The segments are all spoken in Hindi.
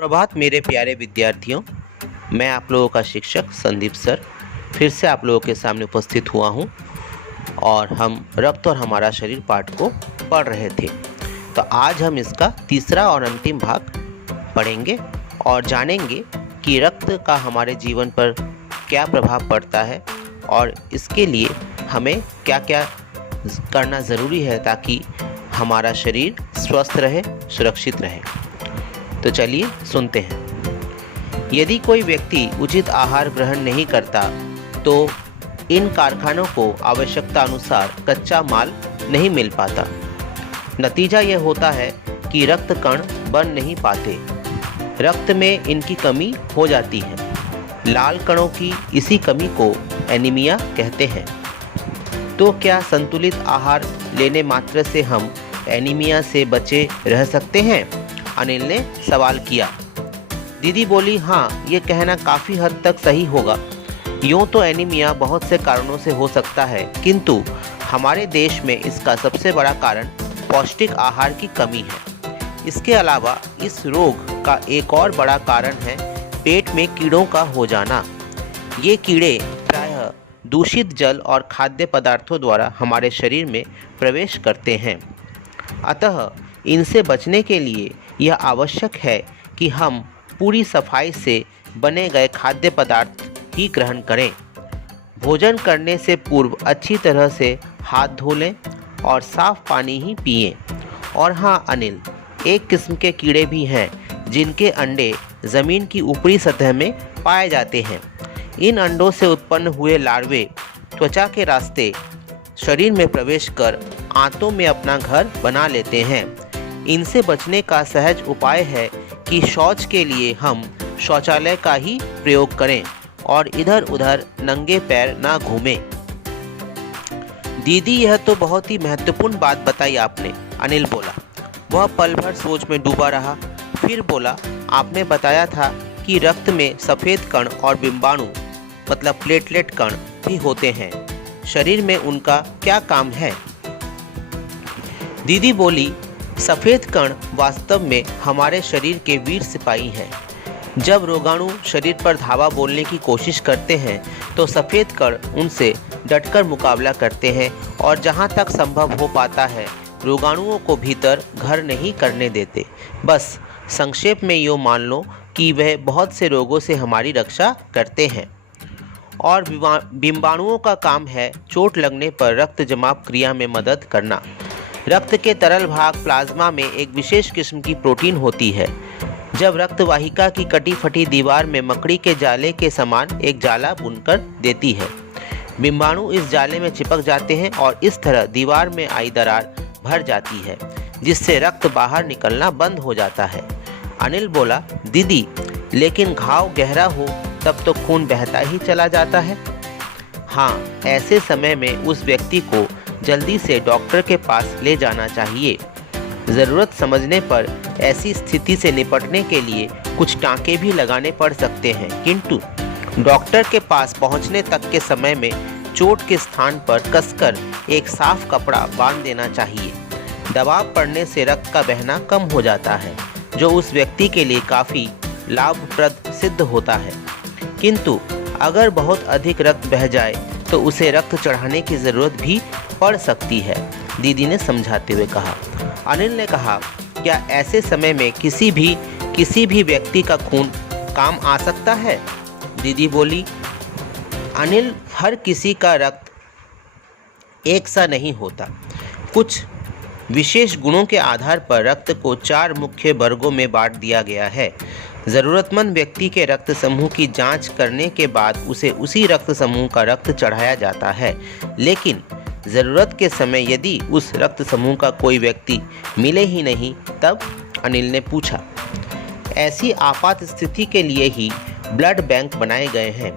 प्रभात मेरे प्यारे विद्यार्थियों। मैं आप लोगों का शिक्षक संदीप सर फिर से आप लोगों के सामने उपस्थित हुआ हूं और हम रक्त और हमारा शरीर पाठ को पढ़ रहे थे। तो आज हम इसका तीसरा और अंतिम भाग पढ़ेंगे और जानेंगे कि रक्त का हमारे जीवन पर क्या प्रभाव पड़ता है और इसके लिए हमें क्या क्या करना ज़रूरी है ताकि हमारा शरीर स्वस्थ रहे, सुरक्षित रहे। तो चलिए सुनते हैं। यदि कोई व्यक्ति उचित आहार ग्रहण नहीं करता तो इन कारखानों को आवश्यकता अनुसार कच्चा माल नहीं मिल पाता। नतीजा यह होता है कि रक्त कण बन नहीं पाते, रक्त में इनकी कमी हो जाती है। लाल कणों की इसी कमी को एनीमिया कहते हैं। तो क्या संतुलित आहार लेने मात्र से हम एनीमिया से बचे रह सकते हैं? अनिल ने सवाल किया। दीदी बोली, हाँ, ये कहना काफ़ी हद तक सही होगा। यूँ तो एनीमिया बहुत से कारणों से हो सकता है, किंतु हमारे देश में इसका सबसे बड़ा कारण पौष्टिक आहार की कमी है। इसके अलावा इस रोग का एक और बड़ा कारण है पेट में कीड़ों का हो जाना। ये कीड़े प्रायः दूषित जल और खाद्य पदार्थों द्वारा हमारे शरीर में प्रवेश करते हैं। अतः इनसे बचने के लिए यह आवश्यक है कि हम पूरी सफाई से बने गए खाद्य पदार्थ ही ग्रहण करें। भोजन करने से पूर्व अच्छी तरह से हाथ धो लें और साफ पानी ही पिएं। और हाँ अनिल, एक किस्म के कीड़े भी हैं जिनके अंडे ज़मीन की ऊपरी सतह में पाए जाते हैं। इन अंडों से उत्पन्न हुए लार्वे त्वचा के रास्ते शरीर में प्रवेश कर आंतों में अपना घर बना लेते हैं। इनसे बचने का सहज उपाय है कि शौच के लिए हम शौचालय का ही प्रयोग करें और इधर उधर नंगे पैर ना घूमें। दीदी, यह तो बहुत ही महत्वपूर्ण बात बताई आपने, अनिल बोला। वह पल भर सोच में डूबा रहा, फिर बोला, आपने बताया था कि रक्त में सफ़ेद कण और बिंबाणु मतलब प्लेटलेट कण भी होते हैं। शरीर में उनका क्या काम है? दीदी बोली, सफ़ेद कण वास्तव में हमारे शरीर के वीर सिपाही हैं। जब रोगाणु शरीर पर धावा बोलने की कोशिश करते हैं तो सफ़ेद कण उनसे डटकर मुकाबला करते हैं और जहां तक संभव हो पाता है रोगाणुओं को भीतर घर नहीं करने देते। बस संक्षेप में यूँ मान लो कि वह बहुत से रोगों से हमारी रक्षा करते हैं। और बिंबाणुओं का काम है चोट लगने पर रक्त जमाव क्रिया में मदद करना। रक्त के तरल भाग प्लाज्मा में एक विशेष किस्म की प्रोटीन होती है। जब रक्त वाहिका की कटी फटी दीवार में मकड़ी के जाले के समान एक जाला बुनकर देती है, बिंबाणु इस जाले में चिपक जाते हैं और इस तरह दीवार में आई दरार भर जाती है, जिससे रक्त बाहर निकलना बंद हो जाता है। अनिल बोला, दीदी, लेकिन घाव गहरा हो तब तो खून बहता ही चला जाता है। हाँ, ऐसे समय में उस व्यक्ति को जल्दी से डॉक्टर के पास ले जाना चाहिए। ज़रूरत समझने पर ऐसी स्थिति से निपटने के लिए कुछ टाँके भी लगाने पड़ सकते हैं, किंतु डॉक्टर के पास पहुंचने तक के समय में चोट के स्थान पर कसकर एक साफ कपड़ा बांध देना चाहिए। दबाव पड़ने से रक्त का बहना कम हो जाता है, जो उस व्यक्ति के लिए काफ़ी लाभप्रद सिद्ध होता है। किंतु अगर बहुत अधिक रक्त बह जाए तो उसे रक्त चढ़ाने की ज़रूरत भी पड़ सकती है, दीदी ने समझाते हुए कहा। अनिल ने कहा, क्या ऐसे समय में किसी भी व्यक्ति का खून काम आ सकता है? दीदी बोली, अनिल, हर किसी का रक्त एक सा नहीं होता। कुछ विशेष गुणों के आधार पर रक्त को 4 मुख्य वर्गों में बांट दिया गया है। ज़रूरतमंद व्यक्ति के रक्त समूह की जांच करने के बाद उसे उसी रक्त समूह का रक्त चढ़ाया जाता है, लेकिन ज़रूरत के समय यदि उस रक्त समूह का कोई व्यक्ति मिले ही नहीं तब? अनिल ने पूछा। ऐसी आपात स्थिति के लिए ही ब्लड बैंक बनाए गए हैं।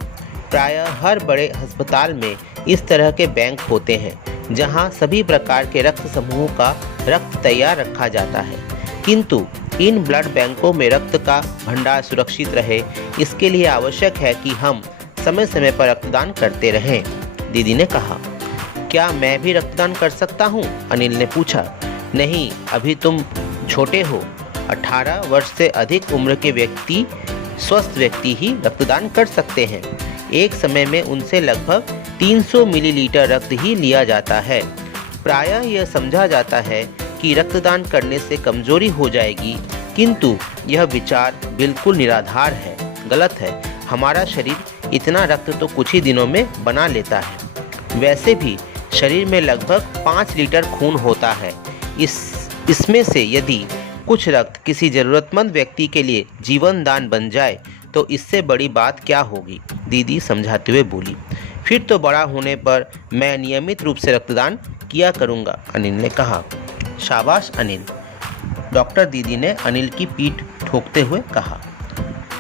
प्रायः हर बड़े अस्पताल में इस तरह के बैंक होते हैं जहां सभी प्रकार के रक्त समूहों का रक्त तैयार रखा जाता है। किंतु इन ब्लड बैंकों में रक्त का भंडार सुरक्षित रहे, इसके लिए आवश्यक है कि हम समय समय पर रक्तदान करते रहें, दीदी ने कहा। क्या मैं भी रक्तदान कर सकता हूँ? अनिल ने पूछा। नहीं, अभी तुम छोटे हो 18 वर्ष से अधिक उम्र के व्यक्ति, स्वस्थ व्यक्ति ही रक्तदान कर सकते हैं। एक समय में उनसे लगभग 300 मिलीलीटर रक्त ही लिया जाता है। प्रायः यह समझा जाता है कि रक्तदान करने से कमजोरी हो जाएगी, किंतु यह विचार बिल्कुल निराधार है, गलत है। हमारा शरीर इतना रक्त तो कुछ ही दिनों में बना लेता है। वैसे भी शरीर में लगभग 5 लीटर खून होता है। इसमें से यदि कुछ रक्त किसी ज़रूरतमंद व्यक्ति के लिए जीवन दान बन जाए तो इससे बड़ी बात क्या होगी, दीदी समझाते हुए बोली। फिर तो बड़ा होने पर मैं नियमित रूप से रक्तदान किया करूँगा, अनिल ने कहा। शाबाश अनिल, डॉक्टर दीदी ने अनिल की पीठ ठोकते हुए कहा।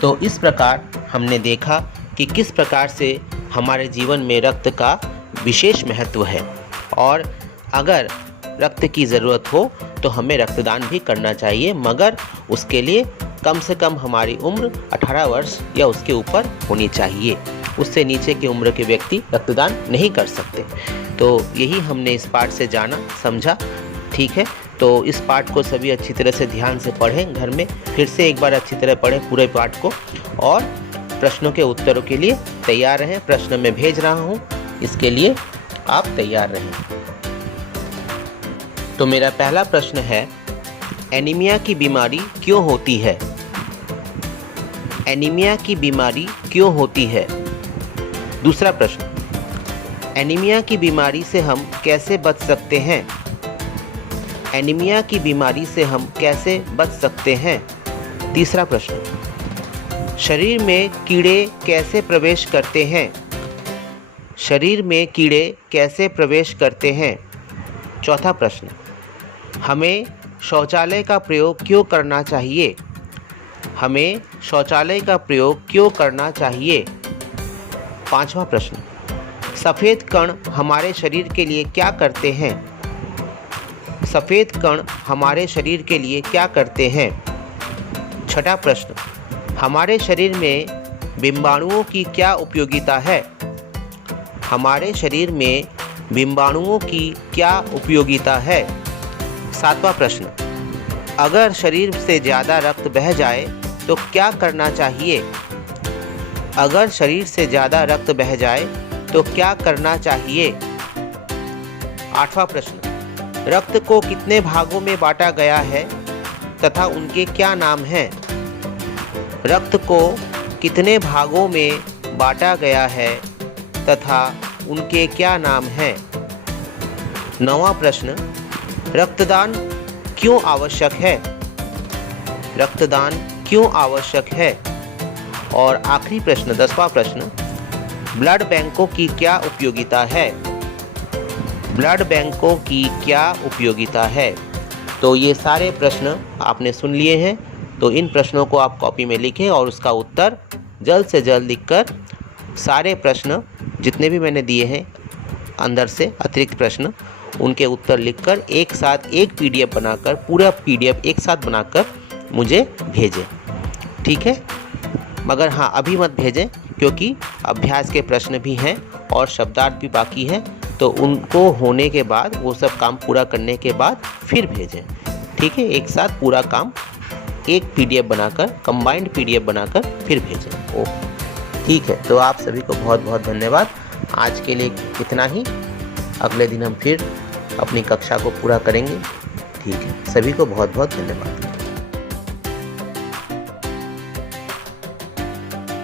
तो इस प्रकार हमने देखा कि किस प्रकार से हमारे जीवन में रक्त का विशेष महत्व है, और अगर रक्त की ज़रूरत हो तो हमें रक्तदान भी करना चाहिए, मगर उसके लिए कम से कम हमारी उम्र 18 वर्ष या उसके ऊपर होनी चाहिए। उससे नीचे की उम्र के व्यक्ति रक्तदान नहीं कर सकते। तो यही हमने इस पाठ से जाना, समझा। ठीक है, तो इस पाठ को सभी अच्छी तरह से ध्यान से पढ़ें, घर में फिर से एक बार अच्छी तरह पढ़ें पूरे पाठ को, और प्रश्नों के उत्तरों के लिए तैयार रहें। प्रश्न मैं भेज रहा हूँ, इसके लिए आप तैयार रहें। तो मेरा पहला प्रश्न है, एनीमिया की बीमारी क्यों होती है? एनीमिया की बीमारी क्यों होती है? दूसरा प्रश्न, एनीमिया की बीमारी से हम कैसे बच सकते हैं? एनीमिया की बीमारी से हम कैसे बच सकते हैं? तीसरा प्रश्न, शरीर में कीड़े कैसे प्रवेश करते हैं? शरीर में कीड़े कैसे प्रवेश करते हैं? चौथा प्रश्न, हमें शौचालय का प्रयोग क्यों करना चाहिए? हमें शौचालय का प्रयोग क्यों करना चाहिए? पांचवा प्रश्न, सफ़ेद कण हमारे शरीर के लिए क्या करते हैं? सफ़ेद कण हमारे शरीर के लिए क्या करते हैं? छठा प्रश्न, हमारे शरीर में बिंबाणुओं की क्या उपयोगिता है? हमारे शरीर में बिंबाणुओं की क्या उपयोगिता है? सातवां प्रश्न, अगर शरीर से ज़्यादा रक्त बह जाए तो क्या करना चाहिए? अगर शरीर से ज़्यादा रक्त बह जाए तो क्या करना चाहिए? आठवां प्रश्न, रक्त को कितने भागों में बांटा गया है तथा उनके क्या नाम हैं? रक्त को कितने भागों में बांटा गया है तथा उनके क्या नाम हैं? नौवां प्रश्न, रक्तदान क्यों आवश्यक है? रक्तदान क्यों आवश्यक है? और आखिरी प्रश्न, 10वां प्रश्न, ब्लड बैंकों की क्या उपयोगिता है? ब्लड बैंकों की क्या उपयोगिता है? तो ये सारे प्रश्न आपने सुन लिए हैं। तो इन प्रश्नों को आप कॉपी में लिखें और उसका उत्तर जल्द से जल्द लिखकर, सारे प्रश्न जितने भी मैंने दिए हैं अंदर से अतिरिक्त प्रश्न, उनके उत्तर लिखकर एक साथ एक पीडीएफ बनाकर, पूरा पीडीएफ एक साथ बनाकर मुझे भेजें। ठीक है, मगर हाँ अभी मत भेजें, क्योंकि अभ्यास के प्रश्न भी हैं और शब्दार्थ भी बाकी हैं। तो उनको होने के बाद, वो सब काम पूरा करने के बाद फिर भेजें। ठीक है, एक साथ पूरा काम एक पीडीएफ बनाकर, कंबाइंड पीडीएफ बनाकर फिर भेजें। ओके, ठीक है। तो आप सभी को बहुत बहुत धन्यवाद। आज के लिए इतना ही। अगले दिन हम फिर अपनी कक्षा को पूरा करेंगे। ठीक है, सभी को बहुत बहुत धन्यवाद।